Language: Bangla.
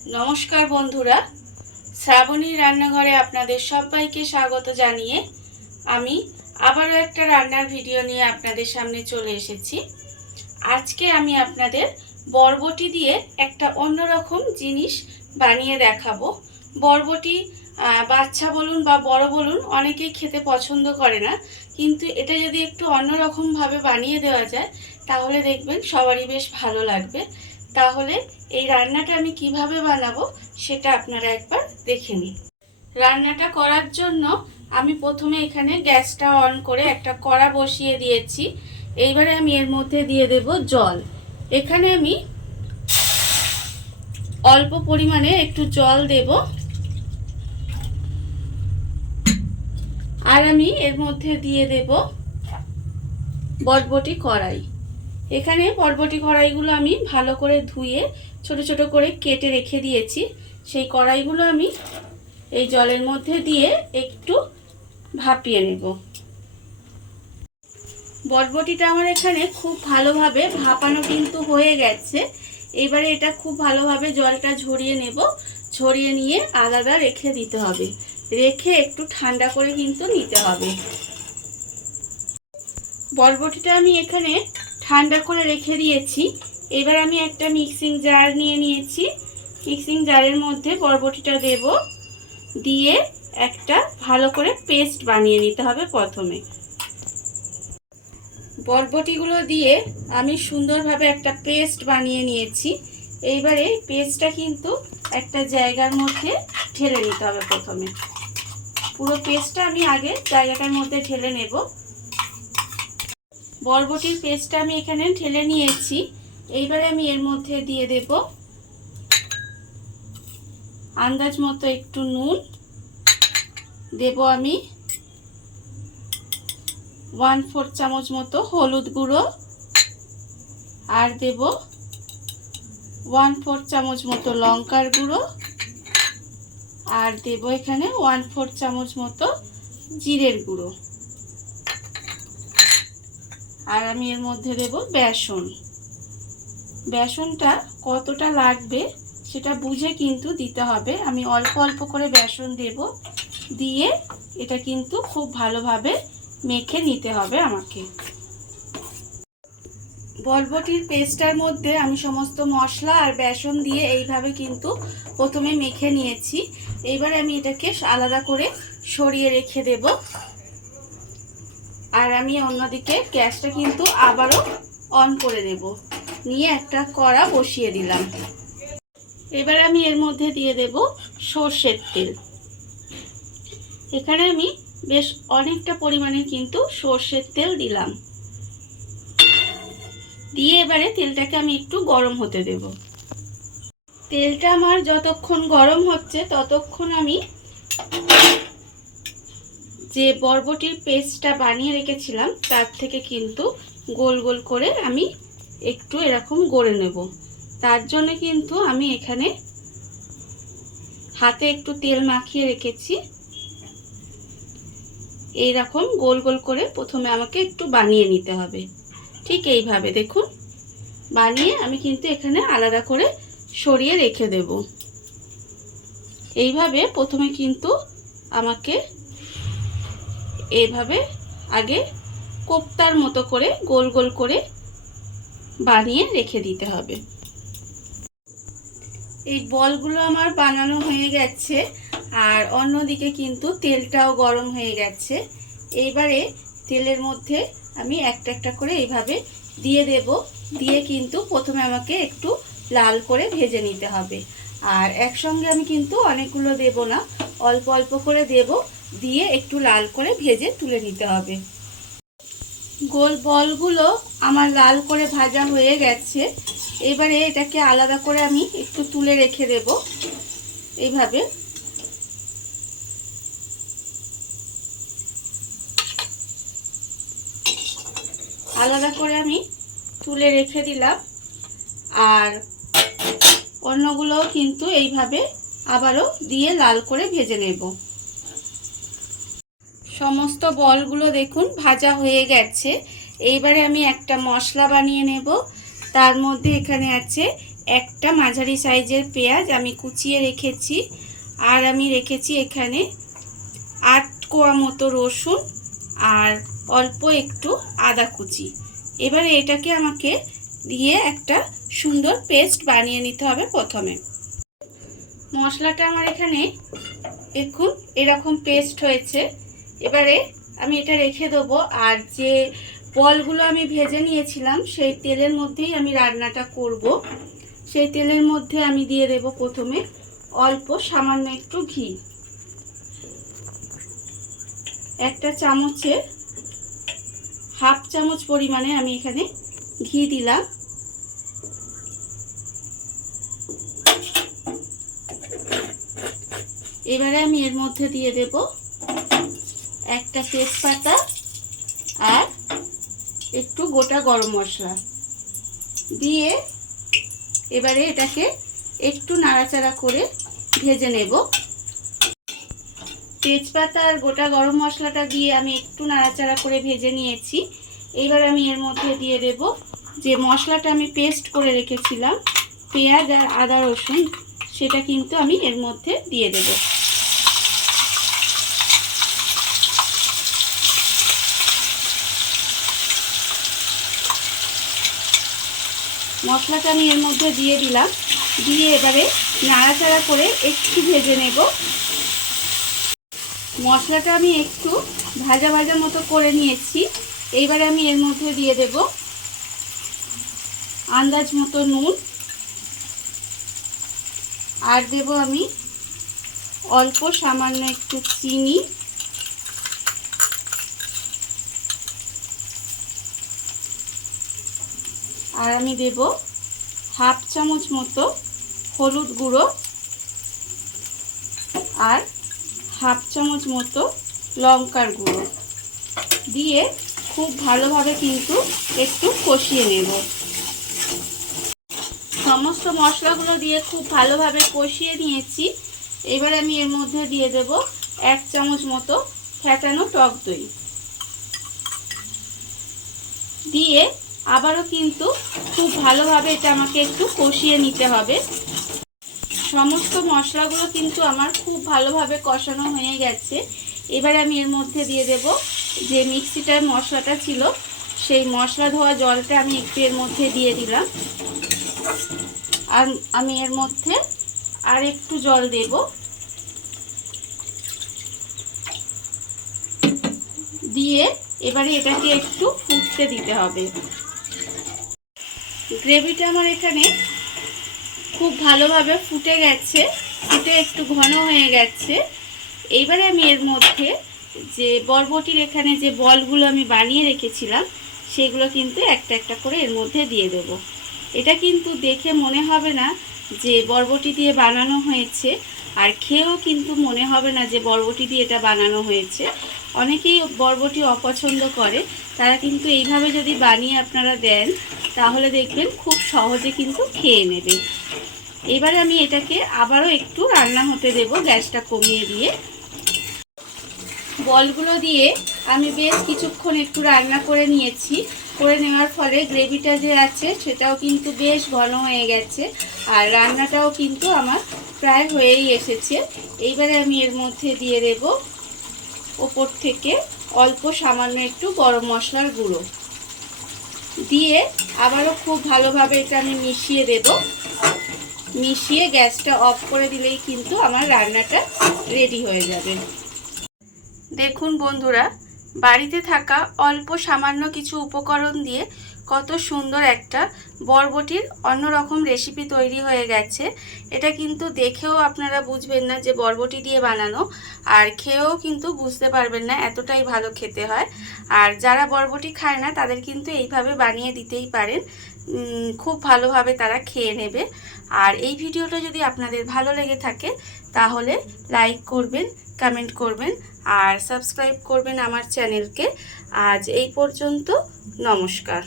নমস্কার বন্ধুরা, শ্রাবণী রান্নাঘরে আপনাদের সবাইকে স্বাগত জানিয়ে আমি আবারও একটা রান্নার ভিডিও নিয়ে আপনাদের সামনে চলে এসেছি। আজকে আমি আপনাদের বরবটি দিয়ে একটা অন্যরকম জিনিস বানিয়ে দেখাবো। বরবটি বাচ্চা বলুন বা বড় বলুন অনেকেই খেতে পছন্দ করে না, কিন্তু এটা যদি একটু অন্যরকমভাবে বানিয়ে দেওয়া যায় তাহলে দেখবেন সবারই বেশ ভালো লাগবে। তাহলে এই রান্নাটা আমি কিভাবে বানাবো সেটা আপনারা একবার দেখে নিন। রান্নাটা করার জন্য আমি প্রথমে এখানে গ্যাসটা অন করে একটা কড়া বসিয়ে দিয়েছি। এইবারে আমি এর মধ্যে দিয়ে দেব জল। এখানে আমি অল্প পরিমাণে একটু জল দেব, আর আমি এর মধ্যে দিয়ে দেব বরবটি কড়াই। এখানে বরবটি কড়াইগুলো আমি ভালো করে ধুয়ে ছোট ছোট করে কেটে রেখে দিয়েছি। সেই কড়াইগুলো আমি এই জলের মধ্যে দিয়ে একটু ভাপিয়ে নেব। বরবটিটা আমার এখানে খুব ভালোভাবে ভাপানো কিন্তু হয়ে গেছে। এবারে এটা খুব ভালোভাবে জলটা ঝরিয়ে নেব। ঝরিয়ে নিয়ে আলাদা রেখে দিতে হবে, রেখে একটু ঠান্ডা করে কিন্তু নিতে হবে। বরবটিটা আমি এখানে ঠান্ডা করে রেখে দিয়েছি। এবার আমি একটা মিক্সিং জার নিয়ে নিয়েছি। মিক্সিং জারের মধ্যে বরবটিটা দেব, দিয়ে একটা ভালো করে পেস্ট বানিয়ে নিতে হবে। প্রথমে বরবটিগুলো দিয়ে আমি সুন্দরভাবে একটা পেস্ট বানিয়ে নিয়েছি। এইবারে পেস্টটা কিন্তু একটা জায়গার মধ্যে ঢেলে নিতে হবে। প্রথমে পুরো পেস্টটা আমি আগে জায়গাটার মধ্যে ঢেলে নেব। বরবটির পেস্টটা আমি এখানে ঢেলে নিয়েছি। এইবারে আমি এর মধ্যে দিয়ে দেব আন্দাজ মতো একটু নুন দেব, আমি 1/4 চামচ মতো হলুদ গুঁড়ো, আর দেব 1/4 চামচ মতো লঙ্কার গুঁড়ো, আর দেব এখানে 1/4 চামচ মতো জিরের গুঁড়ো, আর আমি এর মধ্যে দেব বেসন। বেসনটা কতটা লাগবে সেটা বুঝে কিন্তু দিতে হবে। আমি অল্প অল্প করে বেসন দেব, দিয়ে এটা কিন্তু খুব ভালোভাবে মেখে নিতে হবে আমাকে। বরবটির পেস্টটার মধ্যে আমি সমস্ত মশলা আর বেসন দিয়ে এইভাবে কিন্তু প্রথমে মেখে নিয়েছি। এইবার আমি এটাকে আলাদা করে সরিয়ে রেখে দেব। আর আমি অন্যদিকে গ্যাসটা কিন্তু আবারও অন করে দেব, নিয়ে একটা কড়া বসিয়ে দিলাম। এবার আমি এর মধ্যে দিয়ে দেব সর্ষের তেল। এখানে আমি বেশ অনেকটা পরিমাণে কিন্তু সর্ষের তেল দিলাম, দিয়ে এবারে তেলটাকে আমি একটু গরম হতে দেব। তেলটা আমার যতক্ষণ গরম হচ্ছে ততক্ষণ আমি যে বরবটির পেস্টটা বানিয়ে রেখেছিলাম তার থেকে কিন্তু গোল গোল করে আমি একটু এরকম গড়ে নেব। তার জন্য কিন্তু আমি এখানে হাতে একটু তেল মাখিয়ে রেখেছি। এইরকম গোল গোল করে প্রথমে আমাকে একটু বানিয়ে নিতে হবে। ঠিক এইভাবে দেখুন বানিয়ে আমি কিন্তু এখানে আলাদা করে সরিয়ে রেখে দেব। এইভাবে প্রথমে কিন্তু আমাকে এইভাবে আগে কোপ্তার মতো করে গোল গোল করে বানিয়ে রেখে দিতে হবে। এই বলগুলো আমার বানানো হয়ে গেছে, আর অন্যদিকে কিন্তু তেলটাও গরম হয়ে গেছে। এইবারে তেলের মধ্যে আমি একটা একটা করে এইভাবে দিয়ে দেব, দিয়ে কিন্তু প্রথমে আমাকে একটু লাল করে ভেজে নিতে হবে। আর একসঙ্গে আমি কিন্তু অনেকগুলো দেব না, অল্প অল্প করে দেব, দিয়ে একটু লাল করে ভেজে তুলে নিতে হবে। গোল বলগুলো আমার লাল করে ভাজা হয়ে গেছে। এবারে এটাকে আলাদা করে আমি একটু তুলে রেখে দেব। এইভাবে আলাদা করে আমি তুলে রেখে দিলাম। আর অন্যগুলোও কিন্তু এইভাবে আবারও দিয়ে লাল করে ভেজে নেব। সমস্ত বলগুলো দেখুন ভাজা হয়ে গেছে। এইবারে আমি একটা মশলা বানিয়ে নেব। তার মধ্যে এখানে আছে একটা মাঝারি সাইজের পেঁয়াজ আমি কুচিয়ে রেখেছি, আর আমি রেখেছি এখানে 8 কোয়া মতো রসুন আর অল্প একটু আদা কুচি। এবারে এটাকে আমাকে দিয়ে একটা সুন্দর পেস্ট বানিয়ে নিতে হবে। প্রথমে মশলাটা আমার এখানে দেখুন এরকম পেস্ট হয়েছে। এবারে আমি এটা রেখে দেবো, আর যে বলগুলো আমি ভেজে নিয়েছিলাম সেই তেলের মধ্যেই আমি রান্নাটা করব। সেই তেলের মধ্যে আমি দিয়ে দেব প্রথমে অল্প সামান্য একটু ঘি। একটা চামচে হাফ চামচ পরিমাণে আমি এখানে ঘি দিলাম। এবারে আমি এর মধ্যে দিয়ে দেব একটা তেজপাতা আর একটু গোটা গরম মশলা দিয়ে এবারে এটাকে একটু নাড়াচাড়া করে ভেজে নেব। তেজপাতা আর গোটা গরম মশলাটা দিয়ে আমি একটু নাড়াচাড়া করে ভেজে নিয়েছি। এবার আমি এর মধ্যে দিয়ে দেব যে মশলাটা আমি পেস্ট করে রেখেছিলাম পেঁয়াজ আর আদা রসুন, সেটা কিন্তু আমি এর মধ্যে দিয়ে দেব। মশলাটা আমি এর মধ্যে দিয়ে দিলাম, দিয়ে এবারে নাড়াচাড়া করে একটু ভেজে নেব। মশলাটা আমি একটু ভাজা ভাজা মতো করে নিয়েছি। এইবারে আমি এর মধ্যে দিয়ে দেব আন্দাজ মতো নুন, আর দেব আমি অল্প সামান্য একটু চিনি, আর আমি দেব হাফ চামচ মতো হলুদ গুঁড়ো আর হাফ চামচ মতো লঙ্কার গুঁড়ো দিয়ে খুব ভালোভাবে কিন্তু একটু কষিয়ে নেব। সমস্ত মশলাগুলো দিয়ে খুব ভালোভাবে কষিয়ে নিয়েছি। এবার আমি এর মধ্যে দিয়ে দেব 1 চামচ মতো ফ্যাটানো টক দই দিয়ে আবারও কিন্তু খুব ভালোভাবে এটা আমাকে একটু কষিয়ে নিতে হবে। সমস্ত মশলাগুলো কিন্তু আমার খুব ভালোভাবে কষানো হয়ে গেছে। এবার আমি এর মধ্যে দিয়ে দেব যে মিক্সিটার মশলাটা ছিল সেই মশলা ধোয়া জলটা আমি একটু এর মধ্যে দিয়ে দিলাম, আর আমি এর মধ্যে আর একটু জল দেব, দিয়ে এবারে এটাকে একটু ফুটতে দিতে হবে। গ্রেভিটা আমার এখানে খুব ভালোভাবে ফুটে গেছে, ফুটে একটু ঘন হয়ে গেছে। এইবারে আমি এর মধ্যে যে বরবটির এখানে যে বলগুলো আমি বানিয়ে রেখেছিলাম সেগুলো কিন্তু একটা একটা করে এর মধ্যে দিয়ে দেব। এটা কিন্তু দেখে মনে হবে না যে বরবটি দিয়ে বানানো হয়েছে, আর খেয়েও কিন্তু মনে হবে না যে বরবটি দিয়ে এটা বানানো হয়েছে। অনেকেই বরবটি অপছন্দ করে, তারা কিন্তু এইভাবে যদি বানিয়ে আপনারা দেন তাহলে দেখবেন খুব সহজে কিন্তু খেয়ে নেবে। এবারে আমি এটাকে আবারও একটু রান্না হতে দেব গ্যাসটা কমিয়ে দিয়ে। বলগুলো দিয়ে আমি বেশ কিছুক্ষণ একটু রান্না করে নিয়েছি। করে নেওয়ার ফলে গ্রেভিটা যে আছে সেটাও কিন্তু বেশ ঘন হয়ে গেছে, আর রান্নাটাও কিন্তু আমার প্রায় হয়েই এসেছে। এইবারে আমি এর মধ্যে দিয়ে দেব ওপর থেকে অল্প সামান্য একটু গরম মশলার গুঁড়ো দিয়ে আবারও খুব ভালোভাবে এটা আমি মিশিয়ে দেব। মিশিয়ে গ্যাসটা অফ করে দিলেই কিন্তু আমার রান্নাটা রেডি হয়ে যাবে। দেখুন বন্ধুরা, বাড়িতে থাকা অল্প সামান্য কিছু উপকরণ দিয়ে কত সুন্দর একটা বরবটির অন্যরকম রেসিপি তৈরি হয়ে গেছে। এটা কিন্তু দেখেও আপনারা বুঝবেন না যে বরবটি দিয়ে বানানো, আর খেয়েও কিন্তু বুঝতে পারবেন না, এতটাই ভালো খেতে হয়। আর যারা বরবটি খায় না তাদের কিন্তু এইভাবে বানিয়ে দিতেই পারেন, খুব ভালোভাবে তারা খেয়ে নেবে। আর এই ভিডিওটা যদি আপনাদের ভালো লেগে থাকে তাহলে লাইক করবেন, কমেন্ট করবেন আর সাবস্ক্রাইব করবেন আমার চ্যানেলকে। আজ এই পর্যন্ত, নমস্কার।